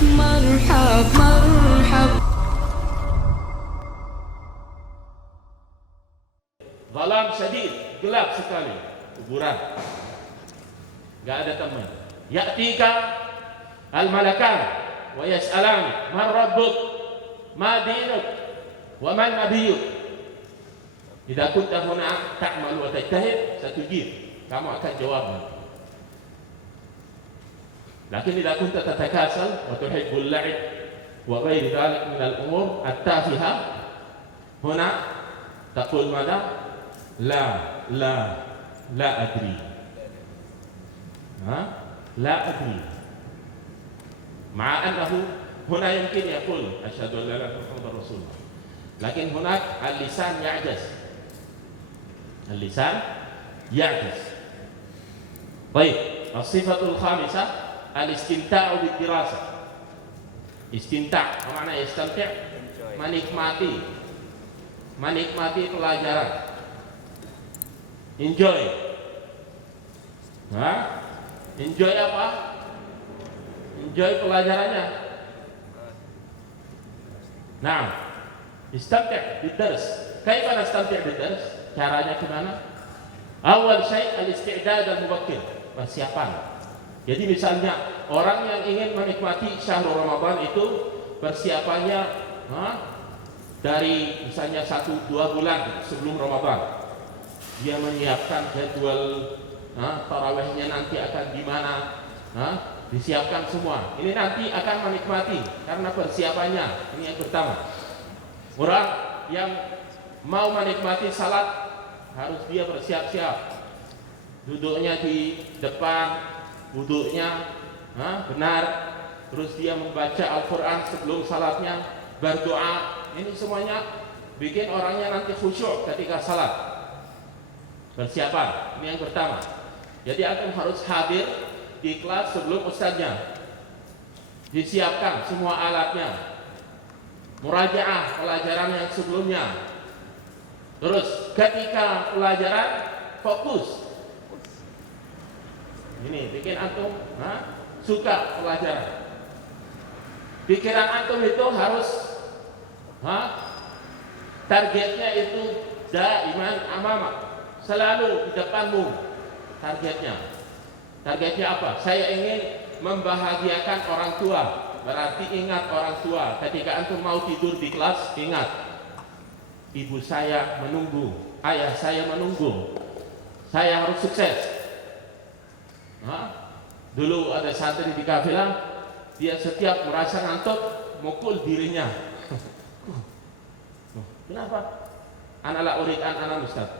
مرحب مرحب. Zalam syadid, gelap sekali kuburan, gak ada teman. Ya'tika al-malakan wa yas'alan man rabbuk ma dinuk wa man nabiyyuk. Idza kunta huna ta'mal wa tajtahid satujib, kamu akan jawab. Lakin idza kunta tatakasal wa tuhibbul la'ib wa ghairi dhalik min al-umur at-tafiha, huna taqul madha la adri. لا أدري، مع أنه هنا يمكن يقول أشهد أن لا إله إلا الله محمد رسول الله، لكن هناك اللسان يعجز، اللسان يعجز. طيب، الصفة الخامسة الاستمتاع بالدراسة. استمتاع بمعنى يستمتع، menikmati pelajaran. Enjoy. Enjoy apa? Enjoy pelajarannya. Nah, istamti' bid-dars. Kaifa nastamti' bid-dars? Caranya gimana? Awal syai' al-isti'dad al-mubakkir, persiapan. Jadi misalnya orang yang ingin menikmati syahrul Ramadan itu persiapannya dari misalnya 1-2 bulan sebelum Ramadan. Dia menyiapkan jadwal tarawihnya nanti akan gimana, disiapkan semua. Ini nanti akan menikmati karena persiapannya. Ini yang pertama. Orang yang mau menikmati salat harus dia bersiap-siap. Duduknya di depan, wuduknya benar, terus dia membaca Al-Quran sebelum salatnya, berdoa. Ini semuanya bikin orangnya nanti khusyuk ketika salat. Persiapan, ini yang pertama. Jadi antum harus hadir di kelas sebelum ustadznya. Disiapkan semua alatnya. Murajaah pelajaran yang sebelumnya. Terus ketika pelajaran fokus. Ini bikin antum suka pelajaran. Pikiran antum itu harus targetnya itu daiman amamak, selalu di depanmu. Targetnya apa? Saya ingin membahagiakan orang tua. Berarti ingat orang tua. Ketika antum mau tidur di kelas, ingat ibu saya menunggu, ayah saya menunggu, saya harus sukses. Dulu ada santri di kafilah, dia setiap merasa ngantuk mukul dirinya. Kenapa? Ana la urid an ana ustaz.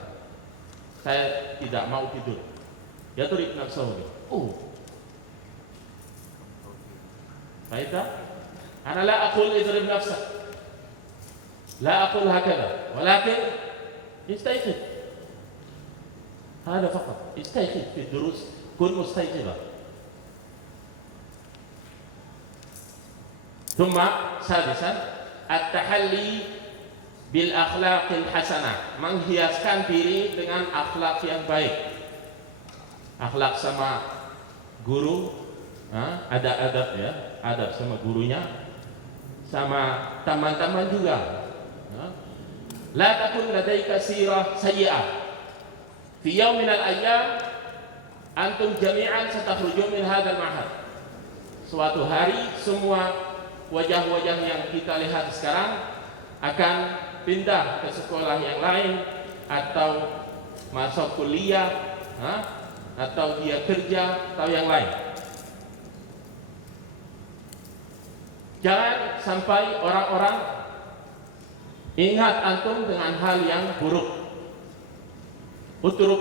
Saya tidak mau tidur. Ya turib nafsahu. Faida? Ana la aqul idrib nafsak. La aqul hakadha, walakin istayqid. هذا فقط. استيقظ في الدروس، كن مستيقظا. ثم سادسا التحلي بالأخلاق الحسنة. Menghiaskan diri dengan akhlak yang baik. Akhlak sama guru, ada adab ya, adab sama gurunya, sama teman-teman juga. La takun ladaika sirah sayyi'ah. Fi yawmin al-ayyam antum jami'an satakhruju min hadzal ma'had. Suatu hari semua wajah-wajah yang kita lihat sekarang akan pindah ke sekolah yang lain atau masuk kuliah, atau dia kerja atau yang lain. Jangan sampai orang-orang ingat antum dengan hal yang buruk. Utruk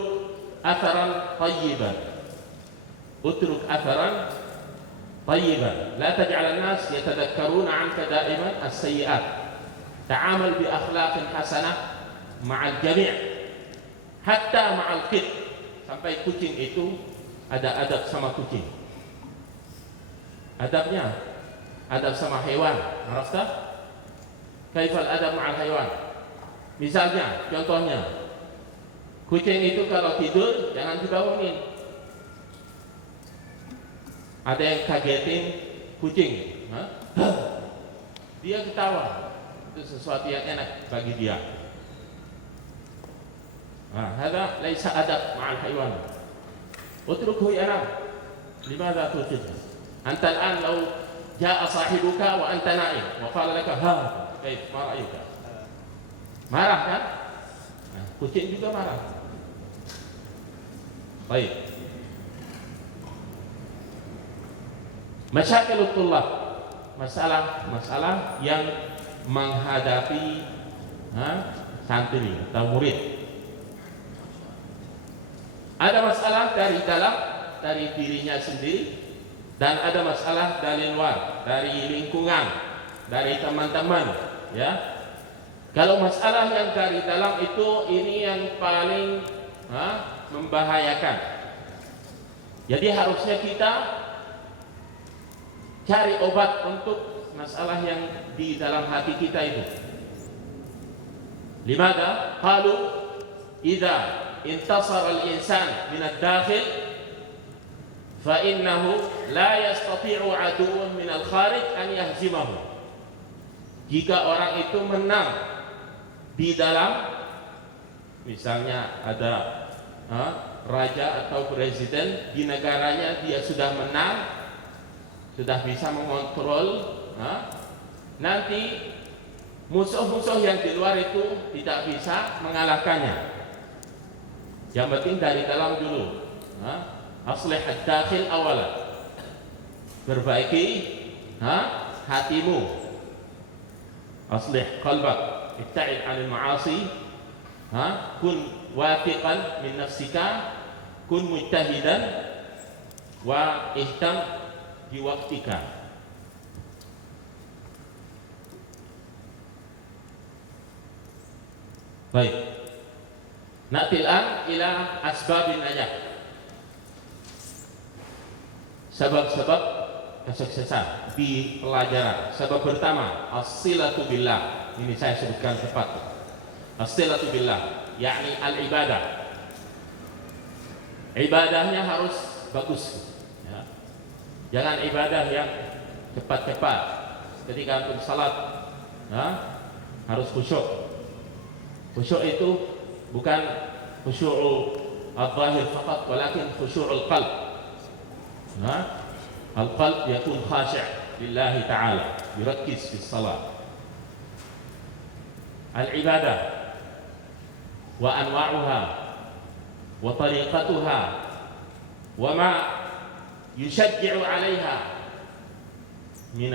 atharan tayyiban. Utruk atharan tayyiban. La taj'al an-nas yatadhakkaruna 'anka da'iman as-sayyi'at. Ta'amal bi akhlaqin hasanah ma'al jami', hatta ma'al qit. Sampai kucing itu ada adab sama kucing. Adabnya adab sama hewan. Arafta? Kaifal adab ma'al hewan. Misalnya, contohnya, kucing itu kalau tidur jangan dibangunin. Ada yang kagetin kucing, dia ketawa. Itu sesuatu yang enak bagi dia. Hada laisa adab ma'al haywan. Utrukhu yanam. Limadha tuqidhu? Anta al'an law jaa sahibuka wa anta na'im wa qala laka kayf ma ra'yuka? Marah kan? Kucing juga marah. Baik. Masyakil tullab, masalah yang menghadapi santri atau murid. Ada masalah dari dalam, dari dirinya sendiri, dan ada masalah dari luar, dari lingkungan, dari teman-teman, ya. Kalau masalah yang dari dalam itu, ini yang paling membahayakan. Jadi harusnya kita cari obat untuk masalah yang di dalam hati kita itu. Limada? Qalu idza intasara al-insan min ad-dakhil fa innahu la yastati'u aduwwun min al-kharij an yahzimahu. Jika orang itu menang di dalam, misalnya ada raja atau presiden di negaranya, dia sudah menang, sudah bisa mengontrol, nanti musuh-musuh yang di luar itu tidak bisa mengalahkannya. Yang penting dari dalam dulu. Aslih ad-dakhil awalan. Perbaiki hatimu. Aslih qalbak. Ibta'id 'anil ma'asi. Kun wathiqan min nafsika, kun mujtahidan wa ihtam bi waqtika. Baik. Na'tilan ila asbabin najah. Sebab-sebab kesuksesan di pelajaran. Sebab pertama, as-silatu billah. Ini saya sebutkan tepat. As-silatu billah, yakni al-ibadah. Ibadahnya harus bagus, ya. Jangan ibadah yang cepat-cepat. Ketika antum salat, harus khusyuk. Khusyuk itu bukan khusyuk al-zahir faqat, walakin khusyuk al-qalb. Al-qalb yakun khashi' lillahi ta'ala, yurakkis fi salat. Al-ibadah wa anwa'uha wa tariqatuha wa ma yushajji'u 'alayha min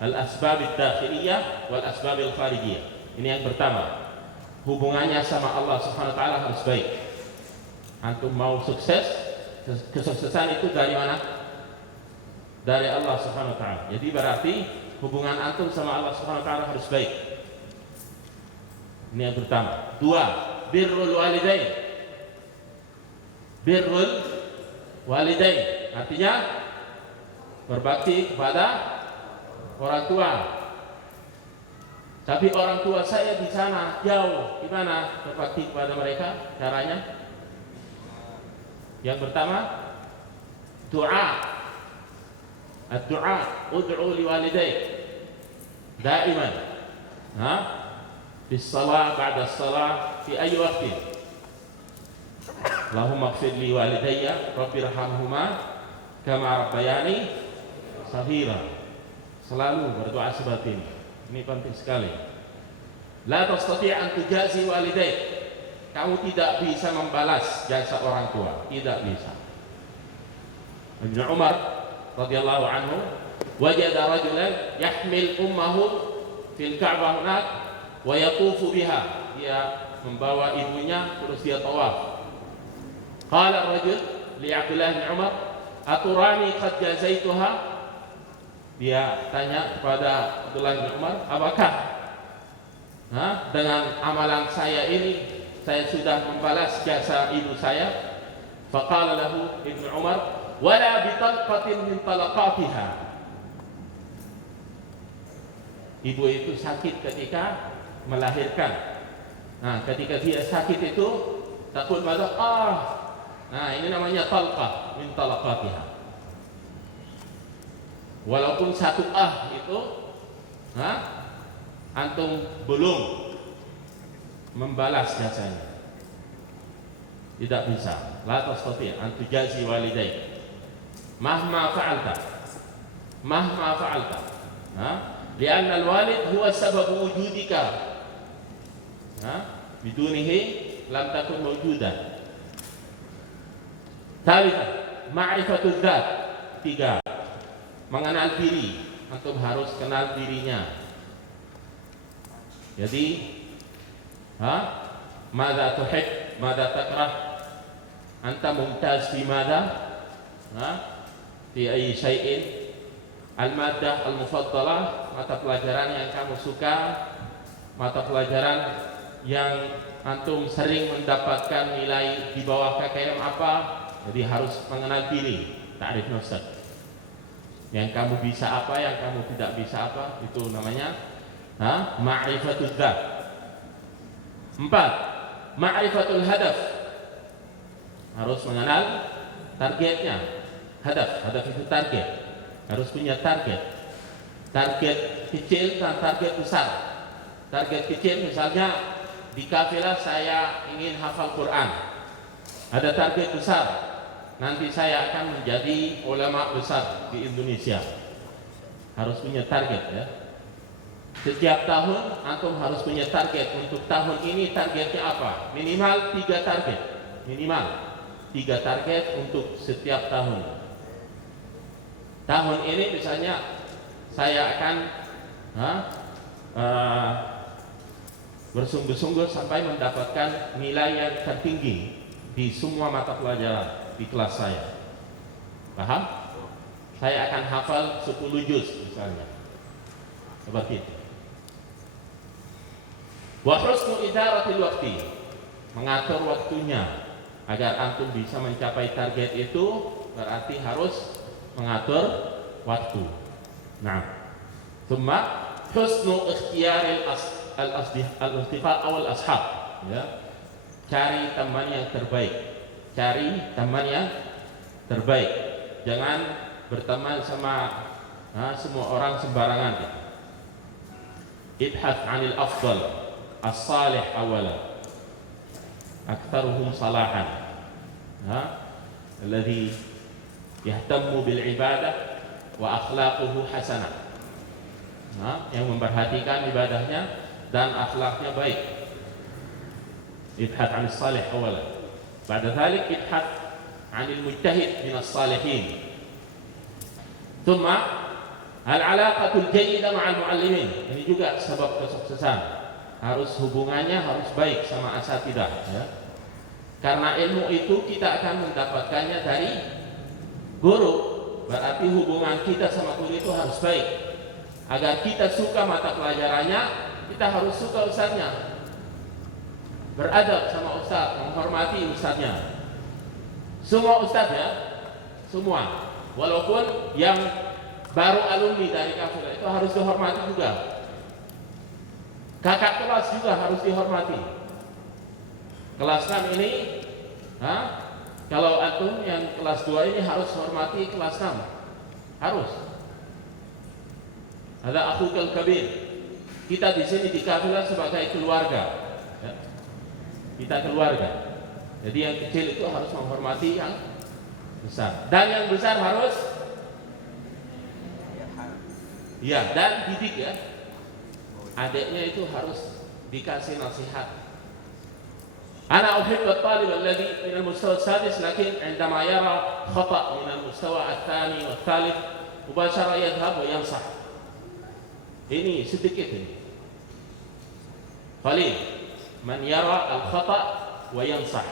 al-asbab ad-dakhiliyah wal asbab al-kharijiyah. Ini yang pertama. Hubungannya sama Allah Subhanahu wa taala harus baik. Antum mau sukses, kesuksesan itu dari mana? Dari Allah Subhanahu wa taala. Jadi berarti hubungan antum sama Allah Subhanahu wa taala harus baik. Ini yang pertama. Dua, birrul walidain. Birrul walidain artinya berbakti kepada orang tua. Tapi orang tua saya di sana jauh, gimana berbakti kepada mereka? Caranya? Yang pertama, doa. Ad-du'a, ud'u liwalidayk. Daiman. Fi shalah, ba'da shalah, fi ayyi waqtin. Allahumma ighfir li walidayya, rabbirhamhuma kama rabbayani shaghira. Selalu berdoa seperti ini. Ini penting sekali. La tastati' an tujazi walidayk. Kamu tidak bisa membalas jasa orang tua, tidak bisa. Ibnu Umar radhiyallahu anhu wajada rajulan yahmil ummahu fil Ka'bah hunak wa yatufu biha. Dia membawa ibunya terus dia tawaf. Qala ar-rajul li Abdullah bin Umar, aturani qad jazaituha? Dia tanya kepada Abdullah bin Umar, apakah dengan amalan saya ini saya sudah membalas jasa ibu saya? Faqala lahu Ibnu Umar, wala bitalqatin min talaqatiha. Ibu itu sakit ketika melahirkan. Nah, ketika dia sakit itu takut malah Nah, ini namanya talqah min talaqatiha. walaupun satu itu antum belum membalas jasanya, tidak bisa. La tastati' an tujazi walidayk mahma fa'alta, lianna al-walid huwa sabab wujudika, bidunihi lam takun mawjudan. Thalithah, ma'rifatul dzat. 3, mengenal diri. Antum harus kenal dirinya. Jadi, madza tuhib, madza takrah, anta mumtaz fi madza, fi ayyi syai'in, al-maddah al-mufaddalah, mata pelajaran yang kamu suka, mata pelajaran yang antum sering mendapatkan nilai di bawah KKM apa. Jadi harus mengenal diri, ta'rif nafsak. Yang kamu bisa apa, yang kamu tidak bisa apa, itu namanya ma'rifatul dzat. 4, ma'rifatul hadaf. Harus mengenal targetnya. Hadaf itu target. Harus punya target. Target kecil dan target besar. Target kecil misalnya di kafilah saya ingin hafal Quran. Ada target besar, nanti saya akan menjadi ulama besar di Indonesia. Harus punya target ya. Setiap tahun antum harus punya target. Untuk tahun ini targetnya apa? Minimal 3 target. Minimal 3 target untuk setiap tahun. Tahun ini misalnya saya akan bersungguh-sungguh sampai mendapatkan nilai yang tertinggi di semua mata pelajaran di kelas saya. Paham? Saya akan hafal 10 juz misalnya. Seperti itu. Wa husnu idaratil waqti. Mengatur waktunya agar antum bisa mencapai target itu, berarti harus mengatur waktu. Nah, thumma husnu ikhtiyaril al-asdiqa awal ashab, ya. Cari teman yang terbaik. Cari teman yang terbaik. Jangan berteman sama semua orang sembarangan. Ibhath 'anil afdal as-salih awalan, aktsaruhum salahan, alladhi yahtammu bil ibadah wa akhlaquhu hasanah. Yang memperhatikan ibadahnya dan akhlaknya baik. Ibhath 'anil salih awalan. Ba'da dzalik ibhath 'anil mujtahid minas salihin. Tsumma al-'alaqatul jayyidah ma'al mu'allimin. Ini juga sebab kesuksesan. Harus hubungannya harus baik sama asatidzah, ya. Karena ilmu itu kita akan mendapatkannya dari guru. Berarti hubungan kita sama guru itu harus baik. Agar kita suka mata pelajarannya, kita harus suka ustadznya. Beradab sama ustadz, menghormati ustadznya. Semua ustadznya, semua. Walaupun yang baru alumni dari kafilah itu harus dihormati juga. Kakak kelas juga harus dihormati. Kelas 6 ini, kalau antum yang kelas 2 ini harus hormati kelas 6. Harus. Ada akhukal kabir. Kita di sini di kafilah sebagai keluarga, ya. Kita keluarga. Jadi yang kecil itu harus menghormati yang besar. Dan yang besar harus dan didik, ya. Adiknya itu harus dikasih nasihat. Ana uhibbu at-talib alladhi min al-mustawa as-sadis lakin 'indama yara khata' min al-mustawa ats-tsani wat-tsalits mubashara yadhhab wa yansah. Ini sedikit ini. Qalil man yara al-khata' wa yansah.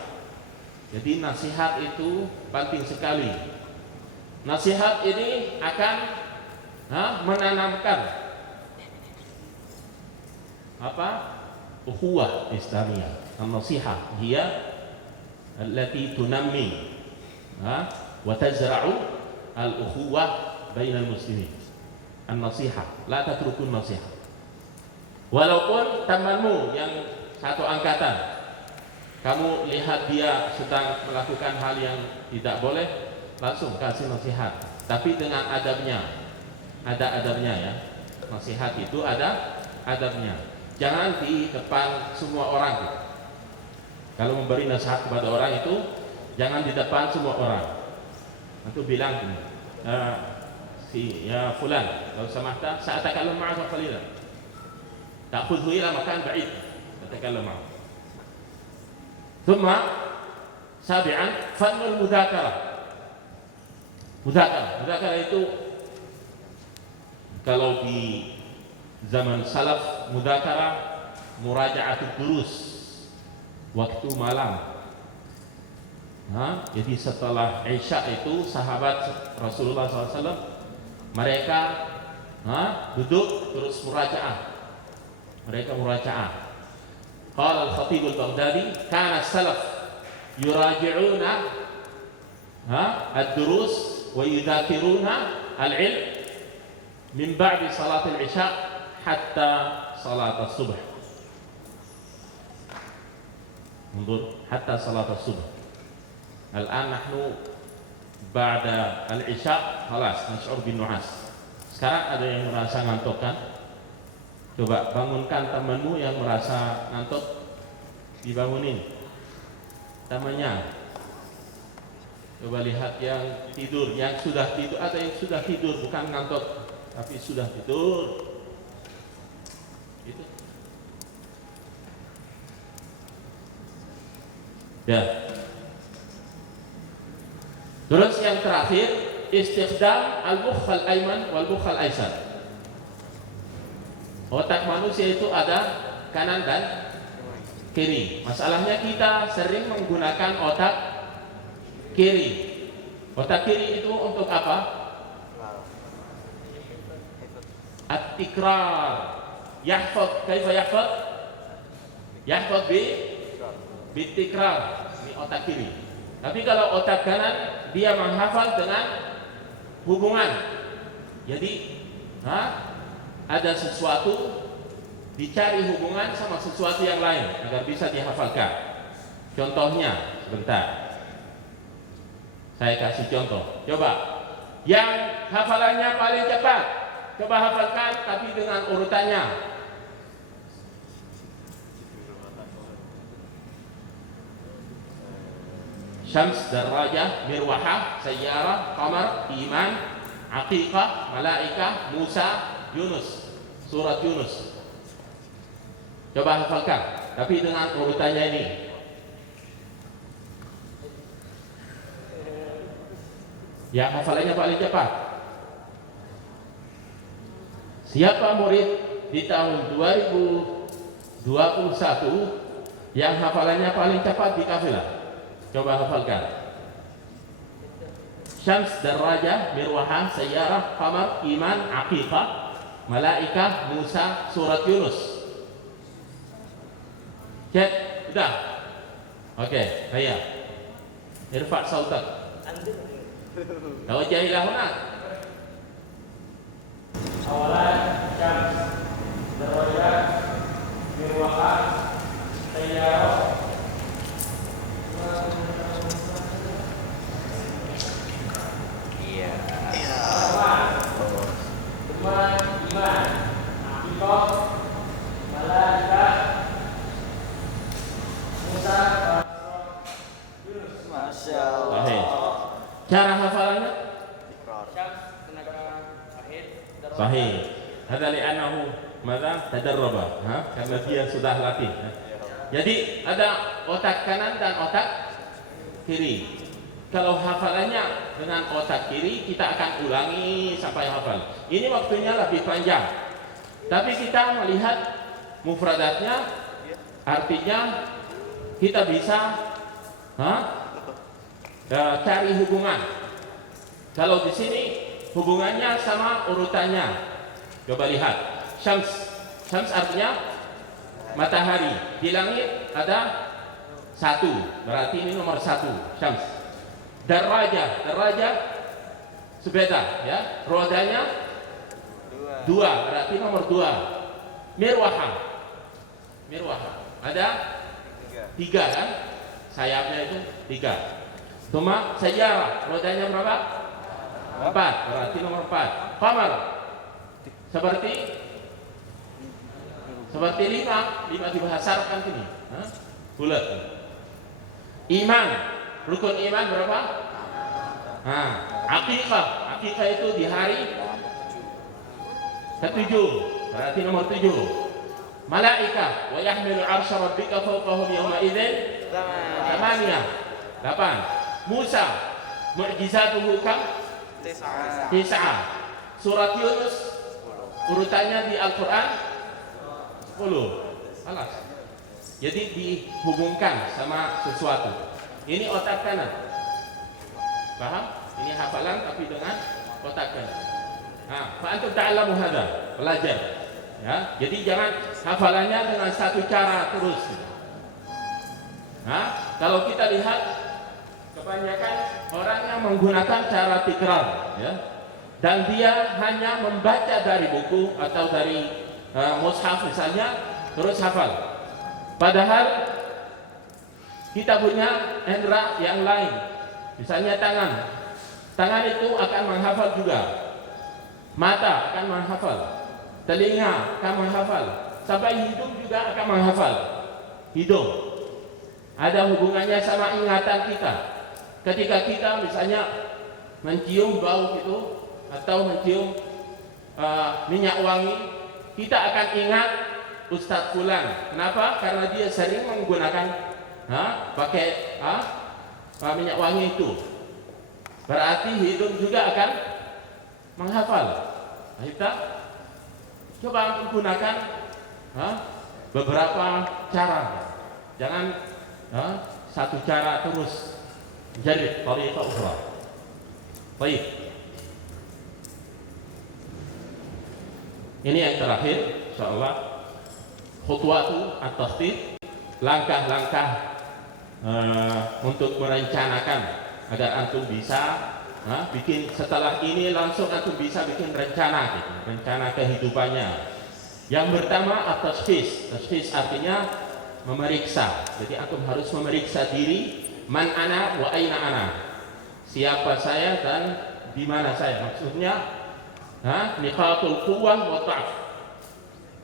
Jadi nasihat itu penting sekali. Nasihat ini akan menanamkan ukhuwah Islamiyah. An-nasihah hiya allati tunammi wa tazra'u al-ukhuwah bainal muslimin. An-nasihah, la tatrukun nasihah. Walaupun temanmu yang satu angkatan, kamu lihat dia sedang melakukan hal yang tidak boleh, langsung kasih nasihat, tapi dengan adabnya. ada adabnya ya. Nasihat itu ada adabnya. Jangan di depan semua orang gitu. Kalau memberi nasihat kepada orang itu jangan di depan semua orang. Nanti bilang gini, ya fulan, kalau samahta sa'atakallam ma'aka qalilan. Ta'khudhu ila makan ba'id. Tatakallam ma'aka. Thumma sabi'an fannul mudzakarah. Mudzakarah itu kalau di zaman salaf mudzakarah muraja'atul durus, waktu malam. Jadi setelah Isya itu sahabat Rasulullah SAW mereka duduk terus muraja'ah. Mereka muraja'ah. Qala al-Khatib al-Baghdadi kana salaf yuraji'una ad-durus wa yudhakiruna al-ilm min ba'di salat al-Isya hatta salat as-subh. Mundur hatta salat as-subh. Al-an nahnu ba'da al-Isya khalas nash'ur bin nu'as. Sekarang ada yang merasa ngantuk kan? Coba bangunkan temanmu yang merasa ngantuk, dibangunin temannya. Coba lihat yang tidur, yang sudah tidur, ada yang sudah tidur bukan ngantuk tapi sudah tidur. Itu. Ya. Terus yang terakhir istighdam al-mukh al-ayman wal-mukh al-aysar. Otak manusia itu ada kanan dan kiri. Masalahnya kita sering menggunakan otak kiri. Otak kiri itu untuk apa? At-tikrar. Yahfad, kaifa yahfad? Yahfad bi-tikrar. Ini otak kiri. Tapi kalau otak kanan dia menghafal dengan hubungan. Jadi, ada sesuatu dicari hubungan sama sesuatu yang lain agar bisa dihafalkan. Contohnya, sebentar. Saya kasih contoh. Coba, yang hafalannya paling cepat, coba hafalkan tapi dengan urutannya. Syams, darajah, mirwahah, sayyarah, qamar, iman, aqiqah, malaikah, Musa, Yunus, surat Yunus. Coba hafalkan, tapi dengan urutannya ini. Yang hafalannya paling cepat. Siapa murid di tahun 2021 yang hafalannya paling cepat di kafilah? Coba hafalkan. Syams, darajah, mirwahah, sayyarah, qamar, iman, aqiqah, malaikah, Musa, surat Yunus. Cek, sudah. Oke, saya. Irfa' sautak. Tawajjahilah huna. Awalan syams, darajah, mirwahah, sayyarah. Cara hafalannya sahih. Hadza li'annahu madza tadarraba, karena dia sudah latih. Jadi ada otak kanan dan otak kiri. Kalau hafalannya dengan otak kiri, kita akan ulangi sampai hafal. Ini waktunya lebih panjang. Tapi kita melihat mufradatnya, artinya kita bisa cari hubungan. Kalau di sini hubungannya sama urutannya. Coba lihat. Syams, syams artinya matahari. Di langit ada satu, berarti ini nomor satu. Syams. Darajah, darajah sepeda, ya. Rodanya dua, berarti nomor dua. Mirwahah, mirwahah ada tiga kan? Sayapnya itu tiga. Cuma sayyarah, rodanya berapa? 4, berarti nomor 4. Qamar, Seperti lima dibahasarkan gini, bulat. Iman, rukun iman berapa? Akikah itu di hari ke-7, berarti nomor 7. Malaikah, wa yahmilu 'arsya rabbika fawqahum yawma idzin 8. Musa, mu'jizatuhu kam? 9. Surat Yunus urutannya di Al-Quran 10. Alas. Jadi dihubungkan sama sesuatu. Ini otak kanan. Paham? Ini hafalan tapi dengan otak kanan. Fa antum ta'lamu hadza, belajar. Ya, jadi jangan hafalannya dengan satu cara terus. Kalau kita lihat kebanyakan orang yang menggunakan cara tikrar, ya, dan dia hanya membaca dari buku atau dari mushaf misalnya, terus hafal. Padahal kita punya indera yang lain, misalnya tangan itu akan menghafal juga, mata akan menghafal, telinga akan menghafal, sampai hidung juga akan menghafal. Hidung ada hubungannya sama ingatan kita. Ketika kita misalnya mencium bau itu atau mencium minyak wangi, kita akan ingat Ustadz Fulan. Kenapa? Karena dia sering menggunakan pakai minyak wangi itu. Berarti hidung juga akan menghafal. Kita coba menggunakan beberapa cara. Jangan satu cara terus. Jadi tariqah ukhra. Baik. Ini yang terakhir, insyaallah. Khutwatu at-takhtit, langkah-langkah untuk merencanakan agar antum bisa bikin setelah ini langsung antum bisa bikin rencana gitu, rencana kehidupannya. Yang pertama at-tashkhis. Tashkhis artinya memeriksa. Jadi antum harus memeriksa diri, man ana wa aina ana. Siapa saya dan di mana saya. Maksudnya niqatul quwwah wa dha'f.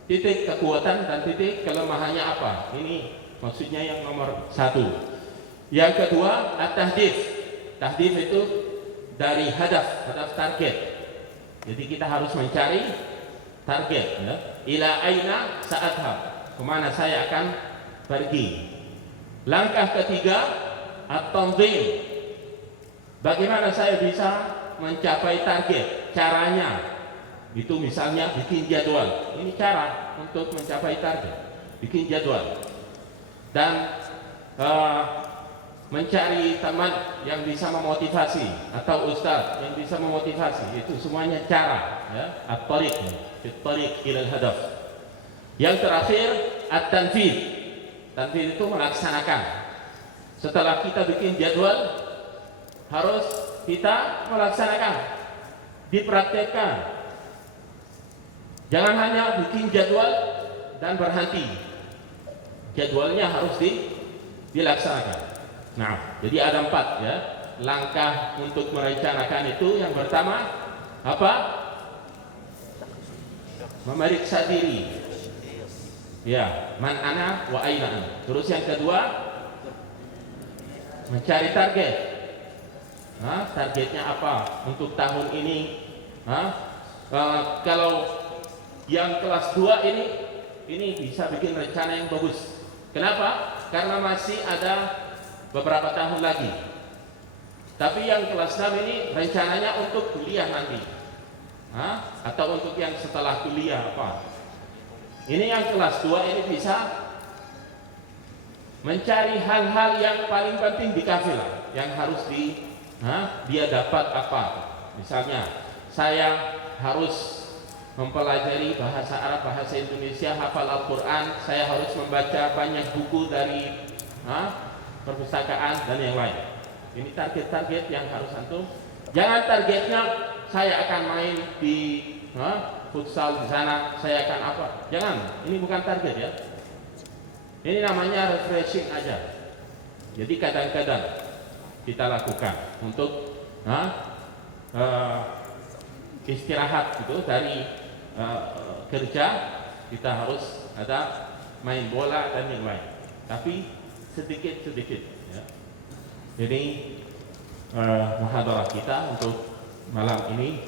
Titik kekuatan dan titik kelemahannya apa? Ini maksudnya yang nomor 1. Yang kedua, at-tahdif. Tahdif itu dari hadaf target. Jadi kita harus mencari target, ya. Ila aina sa'adhab, kemana saya akan pergi. Langkah ketiga, at-tanzim. Bagaimana saya bisa mencapai target? Caranya itu misalnya bikin jadwal. Ini cara untuk mencapai target. Bikin jadwal. Dan mencari teman yang bisa memotivasi atau ustaz yang bisa memotivasi. Itu semuanya cara, ya. At-tariq, at-tariq ila al-hadaf. Yang terakhir, at-tanfidz. Tanfidz itu melaksanakan. Setelah kita bikin jadwal, harus kita melaksanakan, dipraktekkan. Jangan hanya bikin jadwal dan berhenti. Jadwalnya harus dilaksanakan. Nah, jadi ada 4, ya, langkah untuk merencanakan itu. Yang pertama apa? Memeriksa diri. Ya, man ana wa aina ana. Terus yang kedua, mencari target. Targetnya apa untuk tahun ini? Kalau yang kelas 2 ini bisa bikin rencana yang bagus. Kenapa? Karena masih ada beberapa tahun lagi. Tapi yang kelas 6 ini rencananya untuk kuliah nanti, atau untuk yang setelah kuliah apa. Ini yang kelas 2 ini bisa mencari hal-hal yang paling penting di kafilah, yang harus dia dapat apa. Misalnya saya harus mempelajari bahasa Arab, bahasa Indonesia, hafal Al-Quran, saya harus membaca banyak buku dari perpustakaan dan yang lain. Ini target-target yang harus antum. Jangan targetnya saya akan main di futsal di sana, saya akan apa. Jangan, ini bukan target, ya. Ini namanya refreshing aja. Jadi kadang-kadang kita lakukan untuk istirahat gitu dari kerja, kita harus ada main bola dan yang lain, tapi sedikit-sedikit ya. Jadi muhadarah kita untuk malam ini.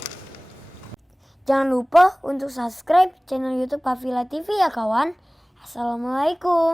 Jangan lupa untuk subscribe channel YouTube Kafila TV ya kawan. Assalamualaikum.